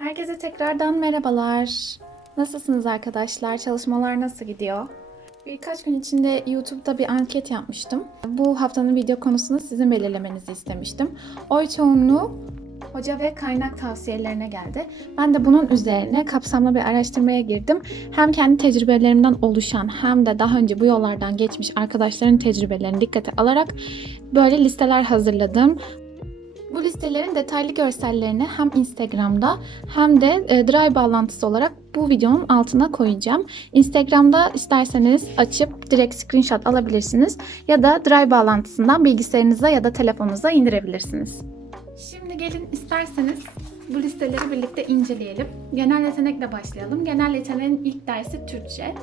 Herkese tekrardan merhabalar. Nasılsınız arkadaşlar? Çalışmalar nasıl gidiyor? Birkaç gün içinde YouTube'da bir anket yapmıştım. Bu haftanın video konusunu sizin belirlemenizi istemiştim. Oy çoğunluğu hoca ve kaynak tavsiyelerine geldi. Ben de bunun üzerine kapsamlı bir araştırmaya girdim. Hem kendi tecrübelerimden oluşan hem de daha önce bu yollardan geçmiş arkadaşların tecrübelerini dikkate alarak böyle listeler hazırladım. Bu listelerin detaylı görsellerini hem Instagram'da hem de e, Drive bağlantısı olarak bu videonun altına koyacağım. Instagram'da isterseniz açıp direkt screenshot alabilirsiniz ya da Drive bağlantısından bilgisayarınıza ya da telefonunuza indirebilirsiniz. Şimdi gelin isterseniz bu listeleri birlikte inceleyelim. Genel yetenekle başlayalım. Genel yeteneğin ilk dersi Türkçe.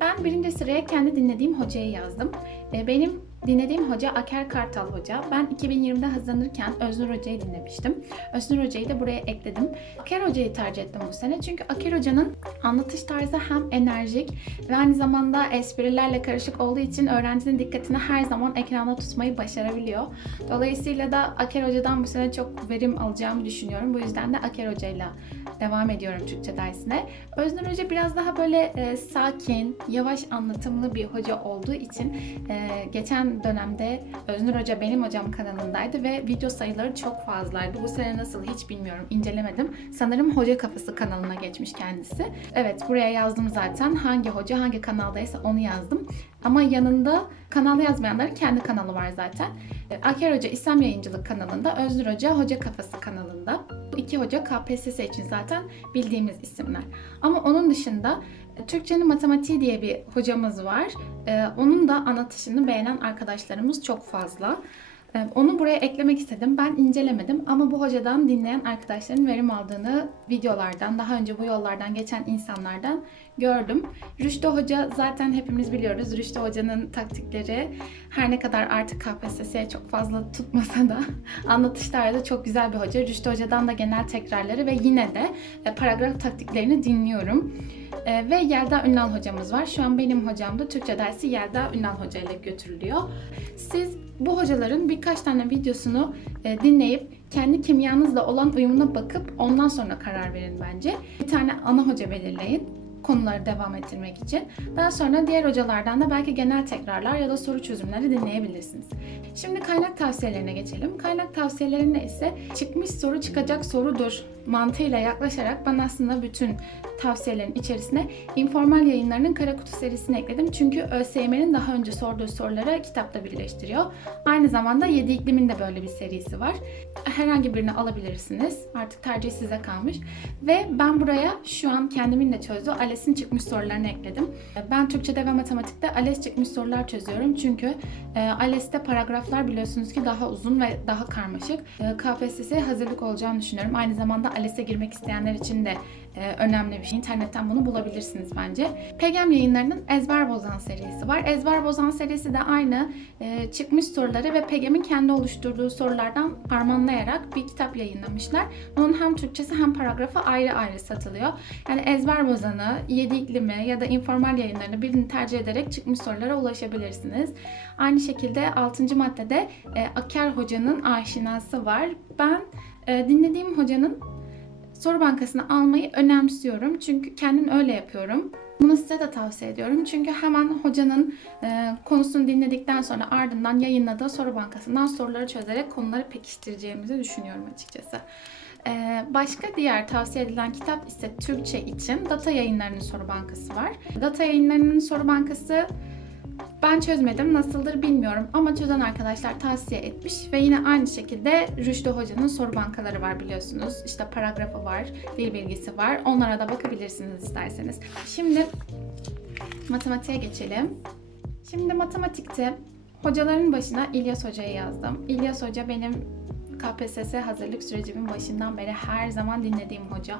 Ben birinci sıraya kendi dinlediğim hocayı yazdım. E, Benim dinlediğim hoca Aker Kartal Hoca. Ben 2020'de hazırlanırken Öznur Hoca'yı dinlemiştim. Öznur Hoca'yı da buraya ekledim. Aker Hoca'yı tercih ettim bu sene. Çünkü Aker Hoca'nın anlatış tarzı hem enerjik ve aynı zamanda esprilerle karışık olduğu için öğrencinin dikkatini her zaman ekranda tutmayı başarabiliyor. Dolayısıyla da Aker Hoca'dan bu sene çok verim alacağımı düşünüyorum. Bu yüzden de Aker Hoca'yla devam ediyorum Türkçe dersine. Öznur Hoca biraz daha böyle e, sakin, yavaş anlatımlı bir hoca olduğu için e, geçen dönemde Öznur Hoca benim hocam kanalındaydı ve video sayıları çok fazlaydı. Bu sene nasıl hiç bilmiyorum, incelemedim. Sanırım Hoca Kafası kanalına geçmiş kendisi. Evet, buraya yazdım zaten. Hangi hoca hangi kanaldaysa onu yazdım. Ama yanında kanal yazmayanların kendi kanalı var zaten. E, Aker Hoca İslam Yayıncılık kanalında, Öznur Hoca Hoca Kafası kanalında. Bu iki hoca KPSS için zaten bildiğimiz isimler. Ama onun dışında e, Türkçenin matematiği diye bir hocamız var. Ee, onun da anlatışını beğenen arkadaşlarımız çok fazla. Onu buraya eklemek istedim. Ben incelemedim ama bu hocadan dinleyen arkadaşların verim aldığını videolardan, daha önce bu yollardan geçen insanlardan gördüm. Rüştü Hoca zaten hepimiz biliyoruz. Rüştü Hoca'nın taktikleri her ne kadar artık KPSS'ye çok fazla tutmasa da anlatış tarzı çok güzel bir hoca. Rüştü Hoca'dan da genel tekrarları ve yine de e, paragraf taktiklerini dinliyorum. E, ve Yelda Ünal hocamız var. Şu an benim hocam da Türkçe dersi Yelda Ünal Hoca ile götürülüyor. Siz bu hocaların birkaç tane videosunu e, dinleyip kendi kimyanızla olan uyumuna bakıp ondan sonra karar verin bence. Bir tane ana hoca belirleyin konuları devam ettirmek için. Daha sonra diğer hocalardan da belki genel tekrarlar ya da soru çözümleri dinleyebilirsiniz. Şimdi kaynak tavsiyelerine geçelim. Kaynak tavsiyelerinde ise çıkmış soru çıkacak sorudur mantığıyla yaklaşarak ben aslında bütün tavsiyelerin içerisine informal yayınlarının kara kutu serisini ekledim. Çünkü ÖSYM'nin daha önce sorduğu soruları kitapta birleştiriyor. Aynı zamanda 7 iklimin de böyle bir serisi var. Herhangi birini alabilirsiniz. Artık tercih size kalmış. Ve ben buraya şu an kendimin de çözdüğü ALES'in çıkmış sorularını ekledim. Ben Türkçe'de ve matematikte ALES çıkmış sorular çözüyorum. Çünkü e, ALES'te paragraflar biliyorsunuz ki daha uzun ve daha karmaşık. KPSS'ye hazırlık olacağını düşünüyorum. Aynı zamanda ALES'e girmek isteyenler için de önemli bir şey. İnternetten bunu bulabilirsiniz bence. Pegem yayınlarının Ezber Bozan serisi var. Ezber Bozan serisi de aynı e, çıkmış soruları ve Pegem'in kendi oluşturduğu sorulardan harmanlayarak bir kitap yayınlamışlar. Onun hem Türkçesi hem paragrafı ayrı ayrı satılıyor. Yani Ezber Bozan'ı, Yedi İklimi ya da informal yayınlarını birini tercih ederek çıkmış sorulara ulaşabilirsiniz. Aynı şekilde 6. maddede e, Aker Hoca'nın aşinası var. Ben e, dinlediğim hocanın soru bankasını almayı önemsiyorum. Çünkü kendim öyle yapıyorum. Bunu size de tavsiye ediyorum. Çünkü hemen hocanın e, konusunu dinledikten sonra ardından yayınladığı soru bankasından soruları çözerek konuları pekiştireceğimizi düşünüyorum açıkçası. E, başka diğer tavsiye edilen kitap ise Türkçe için Data Yayınları'nın soru bankası var. Data Yayınları'nın soru bankası ben çözmedim. Nasıldır bilmiyorum ama çözen arkadaşlar tavsiye etmiş ve yine aynı şekilde Rüştü Hoca'nın soru bankaları var biliyorsunuz. İşte paragrafı var, dil bilgisi var. Onlara da bakabilirsiniz isterseniz. Şimdi matematiğe geçelim. Şimdi matematikte hocaların başına İlyas Hoca'yı yazdım. İlyas Hoca benim KPSS hazırlık sürecimin başından beri her zaman dinlediğim hoca.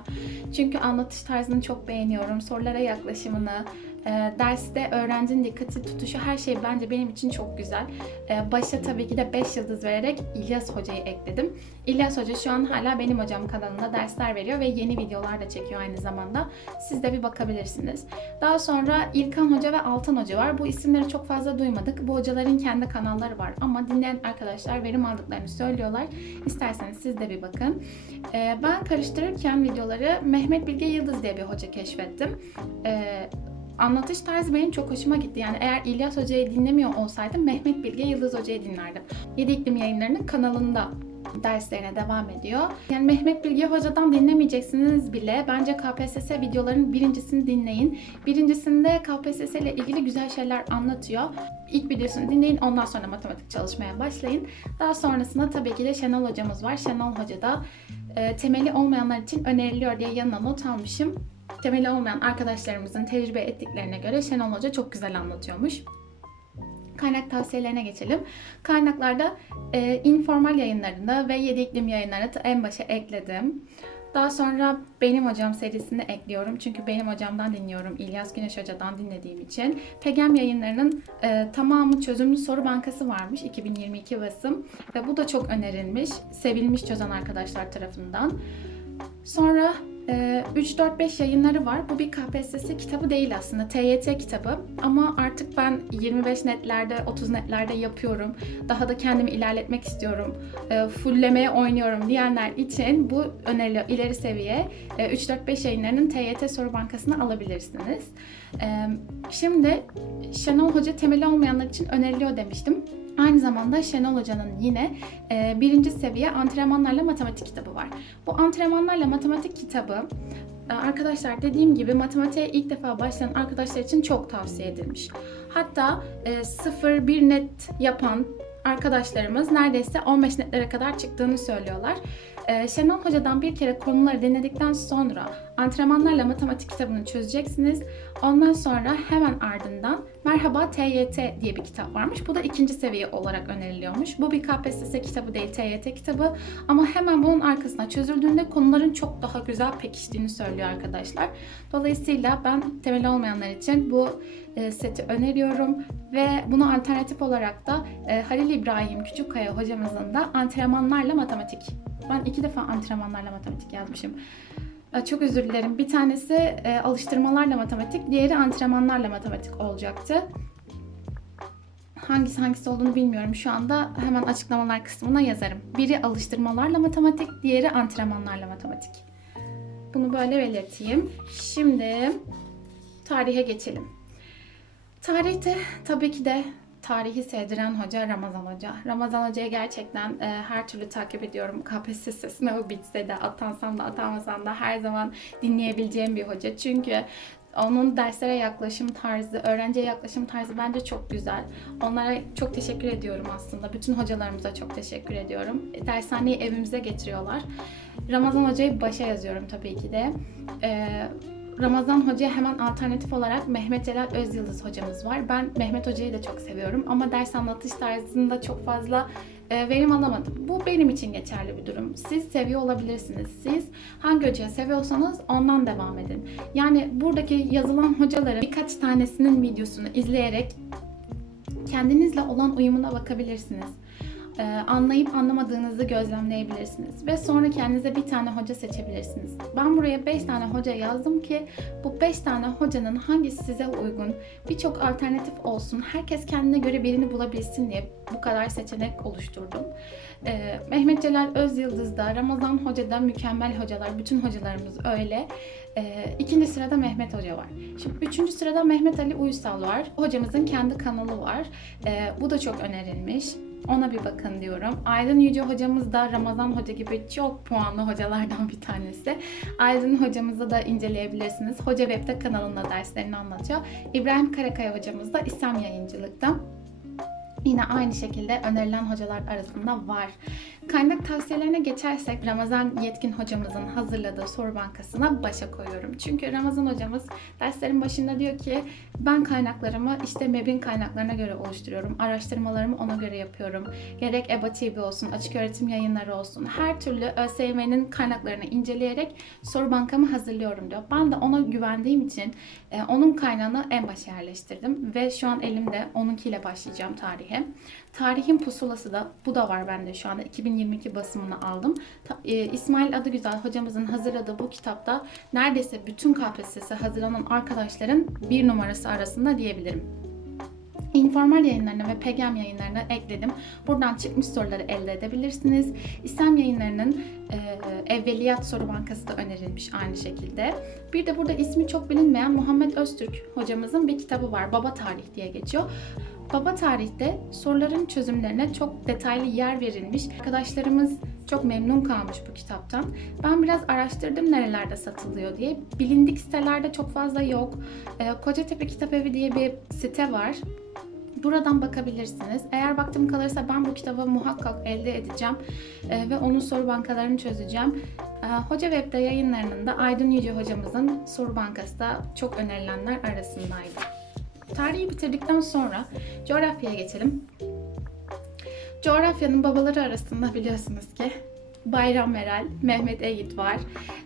Çünkü anlatış tarzını çok beğeniyorum. Sorulara yaklaşımını, E, derste öğrencinin dikkati tutuşu her şey bence benim için çok güzel. E, başta tabii ki de 5 yıldız vererek İlyas Hoca'yı ekledim. İlyas Hoca şu an hala benim hocam kanalında dersler veriyor ve yeni videolar da çekiyor aynı zamanda. Siz de bir bakabilirsiniz. Daha sonra İlkan Hoca ve Altan Hoca var. Bu isimleri çok fazla duymadık. Bu hocaların kendi kanalları var ama dinleyen arkadaşlar verim aldıklarını söylüyorlar. İsterseniz siz de bir bakın. Ee, ben karıştırırken videoları Mehmet Bilge Yıldız diye bir hoca keşfettim. Ee, anlatış tarzı benim çok hoşuma gitti. Yani eğer İlyas Hoca'yı dinlemiyor olsaydım Mehmet Bilge Yıldız Hoca'yı dinlerdim. Yedi İklim yayınlarının kanalında derslerine devam ediyor. Yani Mehmet Bilge Hoca'dan dinlemeyeceksiniz bile. Bence KPSS videolarının birincisini dinleyin. Birincisinde KPSS ile ilgili güzel şeyler anlatıyor. İlk videosunu dinleyin ondan sonra matematik çalışmaya başlayın. Daha sonrasında tabii ki de Şenol hocamız var. Şenol Hoca da e, temeli olmayanlar için öneriliyor diye yanına not almışım. Temeli olmayan arkadaşlarımızın tecrübe ettiklerine göre Şenol Hoca çok güzel anlatıyormuş. Kaynak tavsiyelerine geçelim. Kaynaklarda e, informal yayınlarında ve 7 iklim yayınlarını en başa ekledim. Daha sonra Benim Hocam serisini ekliyorum. Çünkü Benim Hocam'dan dinliyorum. İlyas Güneş Hoca'dan dinlediğim için. Pegem yayınlarının e, tamamı çözümlü soru bankası varmış. 2022 basım. Ve bu da çok önerilmiş. Sevilmiş çözen arkadaşlar tarafından. Sonra 3-4-5 yayınları var. Bu bir KPSS kitabı değil aslında. TYT kitabı. Ama artık ben 25 netlerde, 30 netlerde yapıyorum. Daha da kendimi ilerletmek istiyorum. E, fulllemeye oynuyorum diyenler için bu önerili ileri seviye e, 3-4-5 yayınlarının TYT soru bankasını alabilirsiniz. E, şimdi Şenol Hoca temeli olmayanlar için öneriliyor demiştim. Aynı zamanda Şenol Hoca'nın yine e, birinci seviye antrenmanlarla matematik kitabı var. Bu antrenmanlarla matematik kitabı e, arkadaşlar dediğim gibi matematiğe ilk defa başlayan arkadaşlar için çok tavsiye edilmiş. Hatta e, 0-1 net yapan arkadaşlarımız neredeyse 15 netlere kadar çıktığını söylüyorlar. Ee, Şenol Hoca'dan bir kere konuları denedikten sonra antrenmanlarla matematik kitabını çözeceksiniz. Ondan sonra hemen ardından Merhaba TYT diye bir kitap varmış. Bu da ikinci seviye olarak öneriliyormuş. Bu bir KPSS kitabı değil, TYT kitabı. Ama hemen bunun arkasına çözüldüğünde konuların çok daha güzel pekiştiğini söylüyor arkadaşlar. Dolayısıyla ben temel olmayanlar için bu e, seti öneriyorum ve buna alternatif olarak da e, Halil İbrahim Küçükkaya hocamızın da antrenmanlarla matematik. Ben iki defa antrenmanlarla matematik yazmışım. E, Çok özür dilerim. Bir tanesi e, alıştırmalarla matematik, diğeri antrenmanlarla matematik olacaktı. Hangisi hangisi olduğunu bilmiyorum şu anda. Hemen açıklamalar kısmına yazarım. Biri alıştırmalarla matematik, diğeri antrenmanlarla matematik. Bunu böyle belirteyim. Şimdi tarihe geçelim. Tarihte tabii ki de tarihi sevdiren hoca Ramazan Hoca. Ramazan Hoca'yı gerçekten e, her türlü takip ediyorum. KPSS sınavı bitse de atansam da atanmasam da her zaman dinleyebileceğim bir hoca. Çünkü onun derslere yaklaşım tarzı, öğrenciye yaklaşım tarzı bence çok güzel. Onlara çok teşekkür ediyorum aslında. Bütün hocalarımıza çok teşekkür ediyorum. Dershaneyi evimize getiriyorlar. Ramazan Hoca'yı başa yazıyorum tabii ki de. Ee, Ramazan Hoca'ya hemen alternatif olarak Mehmet Celal Özyıldız hocamız var. Ben Mehmet Hoca'yı da çok seviyorum ama ders anlatış tarzında çok fazla e, verim alamadım. Bu benim için geçerli bir durum. Siz seviyor olabilirsiniz. Siz hangi hocayı seviyorsanız ondan devam edin. Yani buradaki yazılan hocaların birkaç tanesinin videosunu izleyerek kendinizle olan uyumuna bakabilirsiniz. Ee, anlayıp anlamadığınızı gözlemleyebilirsiniz ve sonra kendinize bir tane hoca seçebilirsiniz. Ben buraya 5 tane hoca yazdım ki bu 5 tane hocanın hangisi size uygun, birçok alternatif olsun, herkes kendine göre birini bulabilsin diye bu kadar seçenek oluşturdum. Ee, Mehmet Celal Özyıldız da, Ramazan Hoca da mükemmel hocalar, bütün hocalarımız öyle. Ee, ikinci sırada Mehmet Hoca var. Şimdi üçüncü sırada Mehmet Ali Uysal var. Hocamızın kendi kanalı var. Ee, bu da çok önerilmiş. Ona bir bakın diyorum. Aydın Yüce hocamız da Ramazan Hoca gibi çok puanlı hocalardan bir tanesi. Aydın hocamızı da inceleyebilirsiniz. Hoca Web'de kanalında derslerini anlatıyor. İbrahim Karakaya hocamız da İslam yayıncılıkta. Yine aynı şekilde önerilen hocalar arasında var. Kaynak tavsiyelerine geçersek Ramazan Yetkin hocamızın hazırladığı soru bankasına başa koyuyorum. Çünkü Ramazan hocamız derslerin başında diyor ki ben kaynaklarımı işte MEB'in kaynaklarına göre oluşturuyorum. Araştırmalarımı ona göre yapıyorum. Gerek EBA TV olsun, açık öğretim yayınları olsun. Her türlü ÖSYM'nin kaynaklarını inceleyerek soru bankamı hazırlıyorum diyor. Ben de ona güvendiğim için e, onun kaynağını en başa yerleştirdim. Ve şu an elimde onunkiyle başlayacağım tarihe. Tarihin pusulası da bu da var bende şu anda. 2022 basımını aldım. Ta- e, İsmail Adıgüzel hocamızın hazırladığı bu kitapta neredeyse bütün KPSS'e hazırlanan arkadaşların bir numarası arasında diyebilirim. İnformal yayınlarına ve PGM yayınlarına ekledim. Buradan çıkmış soruları elde edebilirsiniz. İslam yayınlarının e, evveliyat soru bankası da önerilmiş aynı şekilde. Bir de burada ismi çok bilinmeyen Muhammed Öztürk hocamızın bir kitabı var. Baba Tarih diye geçiyor. Baba Tarih'te soruların çözümlerine çok detaylı yer verilmiş. Arkadaşlarımız çok memnun kalmış bu kitaptan. Ben biraz araştırdım nerelerde satılıyor diye. Bilindik sitelerde çok fazla yok. E, Kocatepe Kitap Evi diye bir site var. Buradan bakabilirsiniz. Eğer vaktim kalırsa ben bu kitabı muhakkak elde edeceğim e, ve onun soru bankalarını çözeceğim. E, Hoca Web'de yayınlarının da Aydın Yüce hocamızın soru bankası da çok önerilenler arasındaydı. Tarihi bitirdikten sonra coğrafyaya geçelim. Coğrafyanın babaları arasında biliyorsunuz ki Bayram Meral, Mehmet Eğit var.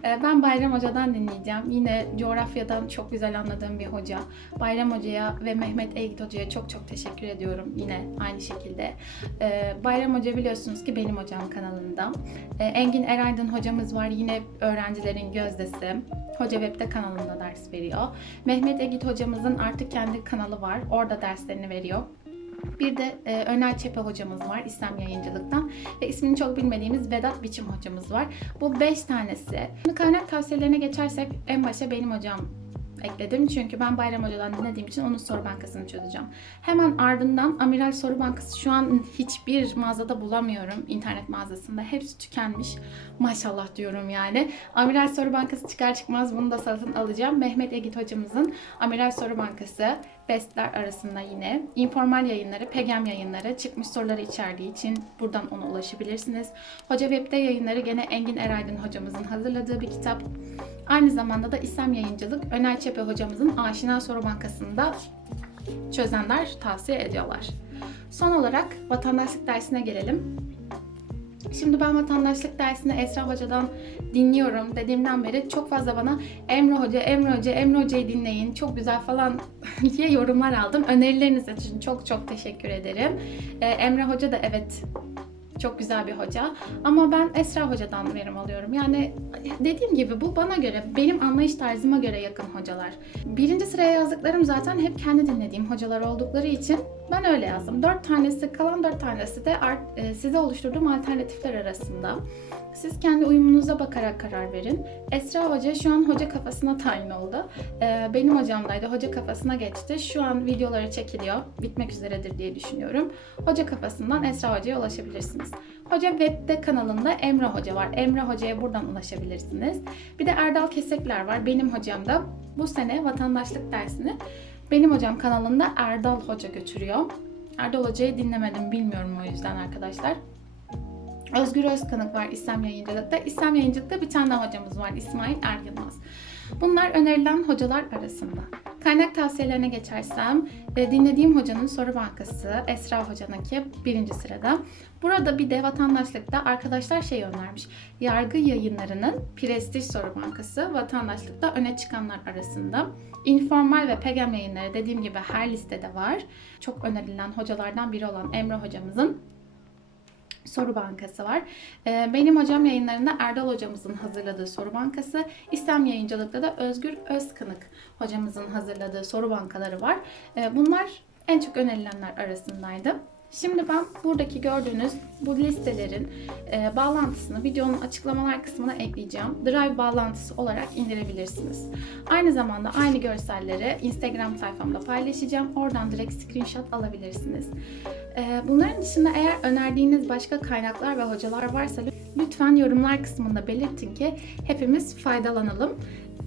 Ee, Ben Bayram Hoca'dan dinleyeceğim. Yine coğrafyadan çok güzel anladığım bir hoca. Bayram Hoca'ya ve Mehmet Eğit Hoca'ya çok çok teşekkür ediyorum yine aynı şekilde. Ee, Bayram Hoca biliyorsunuz ki benim hocam kanalında. Ee, Engin Eraydın hocamız var yine öğrencilerin gözdesi. Hoca Web'de kanalında ders veriyor. Mehmet Egit hocamızın artık kendi kanalı var. Orada derslerini veriyor. Bir de e, Öner Çepe hocamız var İslam Yayıncılık'tan ve ismini çok bilmediğimiz Vedat Biçim hocamız var. Bu 5 tanesi. Şimdi kaynak tavsiyelerine geçersek en başa benim hocam ekledim. Çünkü ben Bayram Hoca'dan dinlediğim için onun soru bankasını çözeceğim. Hemen ardından Amiral Soru Bankası şu an hiçbir mağazada bulamıyorum. internet mağazasında. Hepsi tükenmiş. Maşallah diyorum yani. Amiral Soru Bankası çıkar çıkmaz bunu da satın alacağım. Mehmet Egit hocamızın Amiral Soru Bankası bestler arasında yine informal yayınları, PGM yayınları çıkmış soruları içerdiği için buradan ona ulaşabilirsiniz. Hoca Web'de yayınları gene Engin Eraydın hocamızın hazırladığı bir kitap. Aynı zamanda da İslam Yayıncılık Öner Çepe hocamızın Aşina Soru Bankası'nda çözenler tavsiye ediyorlar. Son olarak vatandaşlık dersine gelelim. Şimdi ben vatandaşlık dersini Esra Hoca'dan dinliyorum dediğimden beri çok fazla bana Emre Hoca, Emre Hoca, Emre Hoca'yı dinleyin çok güzel falan diye yorumlar aldım. Önerileriniz için çok çok teşekkür ederim. Ee, Emre Hoca da evet çok güzel bir hoca. Ama ben Esra Hoca'dan verim alıyorum. Yani dediğim gibi bu bana göre, benim anlayış tarzıma göre yakın hocalar. Birinci sıraya yazdıklarım zaten hep kendi dinlediğim hocalar oldukları için ben öyle yazdım. Dört tanesi, kalan dört tanesi de art- e, size oluşturduğum alternatifler arasında. Siz kendi uyumunuza bakarak karar verin. Esra Hoca şu an hoca kafasına tayin oldu. Ee, benim hocamdaydı. Hoca kafasına geçti. Şu an videoları çekiliyor. Bitmek üzeredir diye düşünüyorum. Hoca kafasından Esra Hoca'ya ulaşabilirsiniz. Hoca Web'de kanalında Emre Hoca var. Emre Hoca'ya buradan ulaşabilirsiniz. Bir de Erdal Kesekler var. Benim hocam da bu sene vatandaşlık dersini benim hocam kanalında Erdal Hoca götürüyor. Erdal Hoca'yı dinlemedim bilmiyorum o yüzden arkadaşlar. Özgür Özkanık var İslam Yayıncılık'ta. İslam Yayıncılık'ta bir tane daha hocamız var İsmail Er Yılmaz. Bunlar önerilen hocalar arasında. Kaynak tavsiyelerine geçersem e, dinlediğim hocanın soru bankası Esra Hoca'nınki birinci sırada. Burada bir de vatandaşlıkta arkadaşlar şey önermiş. Yargı yayınlarının prestij soru bankası vatandaşlıkta öne çıkanlar arasında. Informal ve PGM yayınları dediğim gibi her listede var. Çok önerilen hocalardan biri olan Emre hocamızın soru bankası var. Ee, Benim hocam yayınlarında Erdal hocamızın hazırladığı soru bankası, İslam yayıncılıkta da Özgür Özkanık hocamızın hazırladığı soru bankaları var. Ee, Bunlar en çok önerilenler arasındaydı. Şimdi ben buradaki gördüğünüz bu listelerin e, bağlantısını videonun açıklamalar kısmına ekleyeceğim. Drive bağlantısı olarak indirebilirsiniz. Aynı zamanda aynı görselleri Instagram sayfamda paylaşacağım. Oradan direkt screenshot alabilirsiniz. Ee, Bunların dışında eğer önerdiğiniz başka kaynaklar ve hocalar varsa lütfen yorumlar kısmında belirtin ki hepimiz faydalanalım.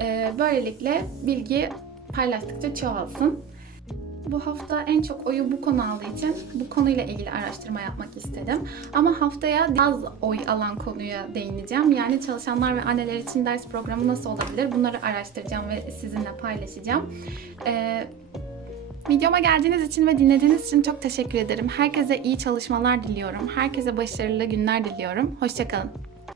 Ee, Böylelikle bilgi paylaştıkça çoğalsın. Bu hafta en çok oyu bu konu aldığı için bu konuyla ilgili araştırma yapmak istedim. Ama haftaya az oy alan konuya değineceğim. Yani çalışanlar ve anneler için ders programı nasıl olabilir? Bunları araştıracağım ve sizinle paylaşacağım. Ee, Videoma geldiğiniz için ve dinlediğiniz için çok teşekkür ederim. Herkese iyi çalışmalar diliyorum. Herkese başarılı günler diliyorum. Hoşçakalın.